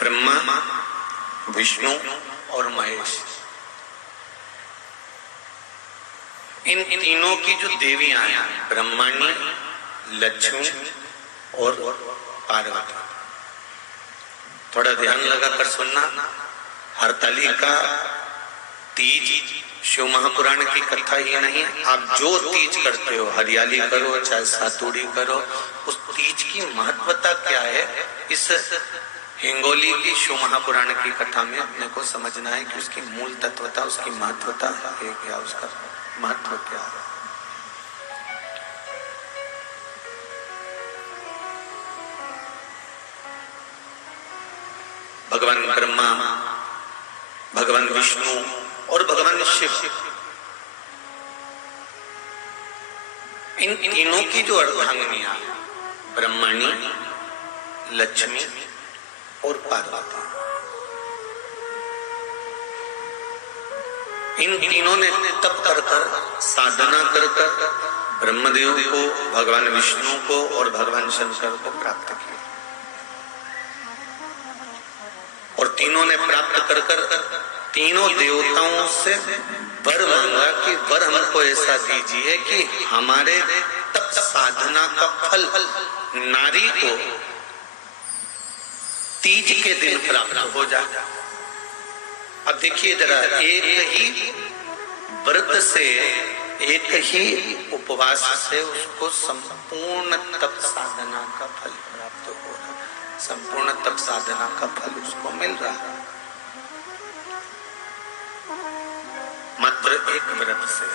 ब्रह्मा, विष्णु और महेश, इन तीनों की जो देवियां हैं, ब्रह्मणी, लक्ष्मी और पार्वती, थोड़ा ध्यान लगाकर सुनना। हरतालिका तीज शिव महापुराण की कथा ही नहीं है। आप जो तीज करते हो, हरियाली करो चाहे सातुड़ी करो, उस तीज की महत्वता क्या है, इस हिंगोली की शिव महापुराण की कथा में अपने को समझना है कि उसकी मूल तत्वता, उसकी महत्वता है क्या, उसका महत्व क्या है। भगवान ब्रह्मा, भगवान विष्णु और भगवान शिव, इन तीनों की जो अर्धांगिनियां, ब्रह्मणी, लक्ष्मी और पार्वती, इन तीनों ने तप कर साधना कर ब्रह्मदेव को, भगवान विष्णु को और भगवान शंकर को प्राप्त किया। और तीनों ने प्राप्त कर तीनों देवताओं से वर मांगा कि वर हमको ऐसा दीजिए कि हमारे तप साधना का फल नारी को तीज के दिन प्राप्त हो जाए। अब देखिए जरा, एक ही व्रत से, एक ही उपवास से उसको संपूर्ण तप साधना का फल प्राप्त हो रहा है, संपूर्ण तप साधना का फल उसको मिल रहा है। मात्र एक व्रत से,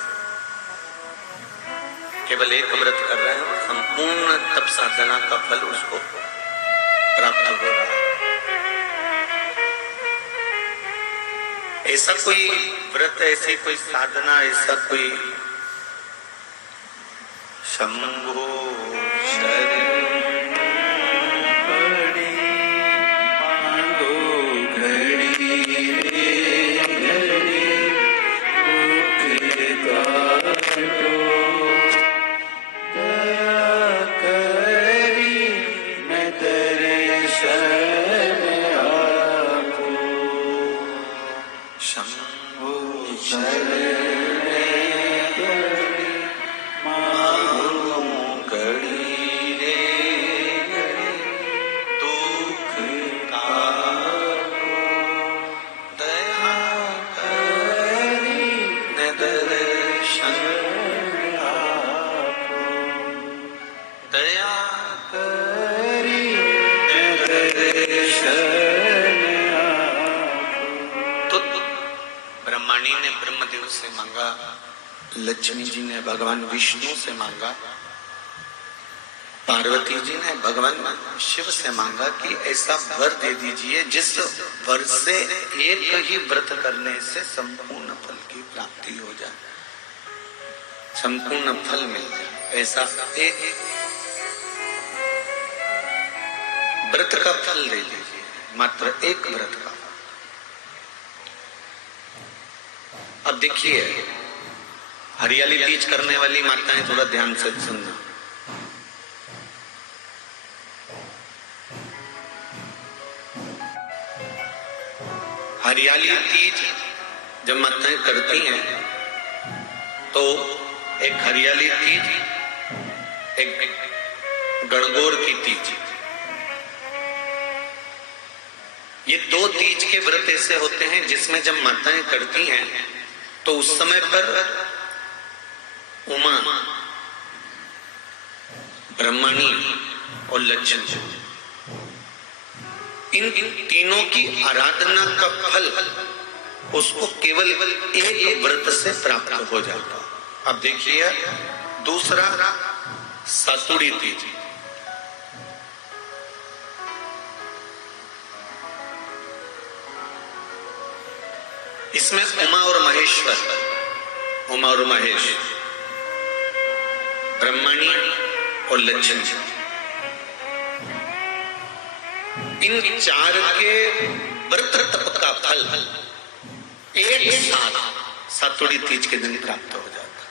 केवल एक व्रत कर रहे हैं, संपूर्ण तप साधना का फल उसको प्राप्त हो रहा है। ऐसा कोई व्रत, ऐसी कोई साधना, ऐसा कोई शंभो से मांगा, लक्ष्मी जी ने भगवान विष्णु से मांगा, पार्वती जी ने भगवान शिव से मांगा कि ऐसा वर दे दीजिए जिस वर से एक ही व्रत करने से संपूर्ण फल की प्राप्ति हो जाए, संपूर्ण फल मिल जाए। ऐसा एक व्रत का फल दे दीजिए, मात्र एक व्रत का। अब देखिए, हरियाली तीज करने वाली माताएं थोड़ा ध्यान से सुनना। हरियाली तीज जब माताएं करती हैं तो एक हरियाली तीज, एक गणगौर की तीज, ये दो तीज के व्रत ऐसे होते हैं जिसमें जब माताएं करती हैं तो उस समय पर उमा, ब्रह्मणी और लक्ष्मी, इन तीनों की आराधना का फल उसको केवल एक व्रत से प्राप्त हो जाता। अब देखिए दूसरा, सातुड़ी तीज। इसमें उमा और महेश्वर, उमा और महेश, ब्रह्मणी और लक्ष्मी, इन चार के व्रत तप का फल एक साथ सातुड़ी तीज के दिन प्राप्त हो जाता।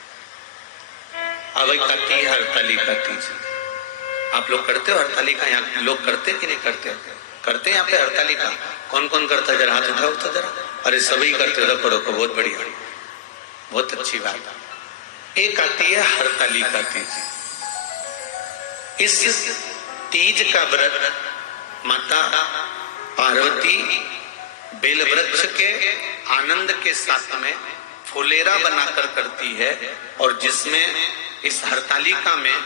अब आती है हरतालिका तीज। आप लोग करते हो हरतालिका? यहाँ लोग करते कि नहीं करते? करते हैं यहाँ पे हरतालिका? कौन कौन करता है? जरा हाथ उठाओ तो जरा। अरे सभी करते हो, रखो रखो, बहुत बढ़िया, बहुत अच्छी बात। एक आती है हरतालिका तीज। इस तीज का व्रत माता पार्वती बेल वृक्ष के आनंद के साथ में फुलेरा बनाकर करती है, और जिसमें इस हरतालिका में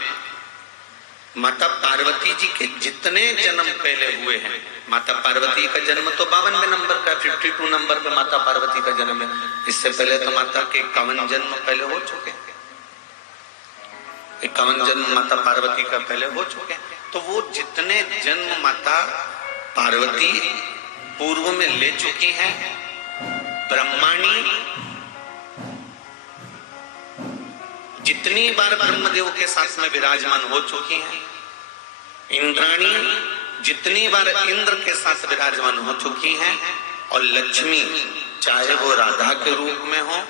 माता पार्वती जी के जितने जन्म पहले हुए हैं, माता पार्वती का जन्म तो 52वें नंबर का, 52 नंबर पे माता पार्वती का जन्म है। इससे पहले तो माता के 51 जन्म पहले हो चुके हैं, 51 जन्म माता पार्वती का पहले हो चुके हैं। तो वो जितने जन्म माता पार्वती पूर्व में ले चुकी हैं, ब्रह्माणी जितनी बार ब्रह्मदेव के साथ में विराजमान हो चुकी हैं, इंद्राणी जितनी बार इंद्र के साथ विराजमान हो चुकी हैं, और लक्ष्मी चाहे वो राधा के रूप में हो,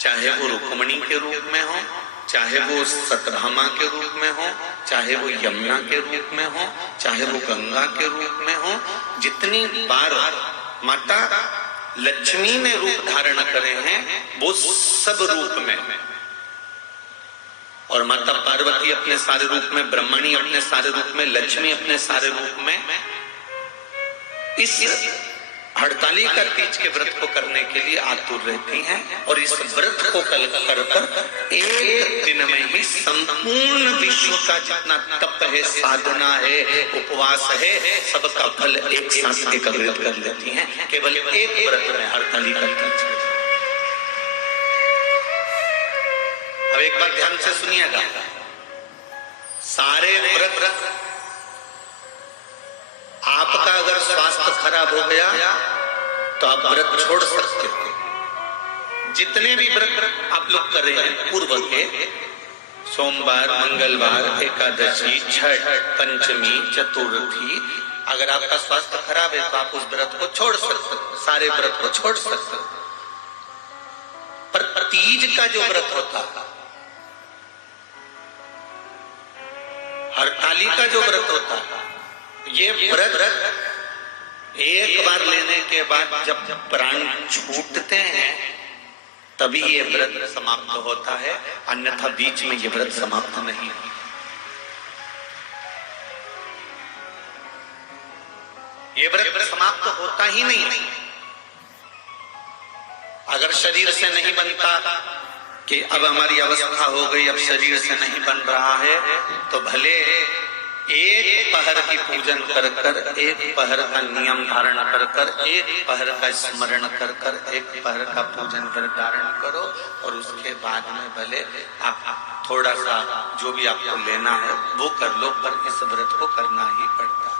चाहे वो रुक्मणी के रूप में हो, चाहे वो सत्यभामा के रूप में हो, चाहे वो यमुना के रूप में हो, चाहे वो गंगा के रूप में हो, जितनी बार माता लक्ष्मी ने रूप धारण करे हैं वो सब रूप में, और माता पार्वती अपने सारे रूप में, ब्रह्मणी अपने सारे रूप में, लक्ष्मी अपने सारे रूप में इस हरतालिका तीज के व्रत को करने के लिए आतुर रहती हैं। और इस व्रत को कर एक दिन में ही संपूर्ण विश्व का जितना तप है, साधना है, उपवास है, सबका फल एक साथ एकत्रित कर लेती हैं केवल एक व्रत में, हरतालिका तीज। अब एक बात ध्यान से सुनिएगा, सारे व्रत आपका अगर स्वास्थ्य खराब हो गया तो आप व्रत छोड़ सकते हो। जितने भी व्रत आप लोग कर रहे हैं पूर्व के, सोमवार, मंगलवार, एकादशी, छठ, पंचमी, चतुर्थी, अगर आपका स्वास्थ्य खराब है तो आप उस व्रत को छोड़ सकते हो, सारे व्रत को छोड़ सकते हो। पर तीज का जो व्रत होता है, हरतालिका जो व्रत होता है, ये व्रत एक बार लेने के बाद जब प्राण छूटते हैं तभी ये व्रत समाप्त होता है, अन्यथा बीच में ये व्रत समाप्त नहीं है। ये व्रत समाप्त होता ही नहीं। अगर शरीर से नहीं बनता कि अब हमारी अवस्था हो गई, अब शरीर से नहीं बन रहा है, तो भले एक पहर की पूजन कर कर, एक पहर का नियम धारण कर कर, एक पहर का स्मरण कर कर, एक पहर का पूजन कर धारण करो, और उसके बाद में भले आप थोड़ा सा जो भी आपको लेना है वो कर लो, पर इस व्रत को करना ही पड़ता है।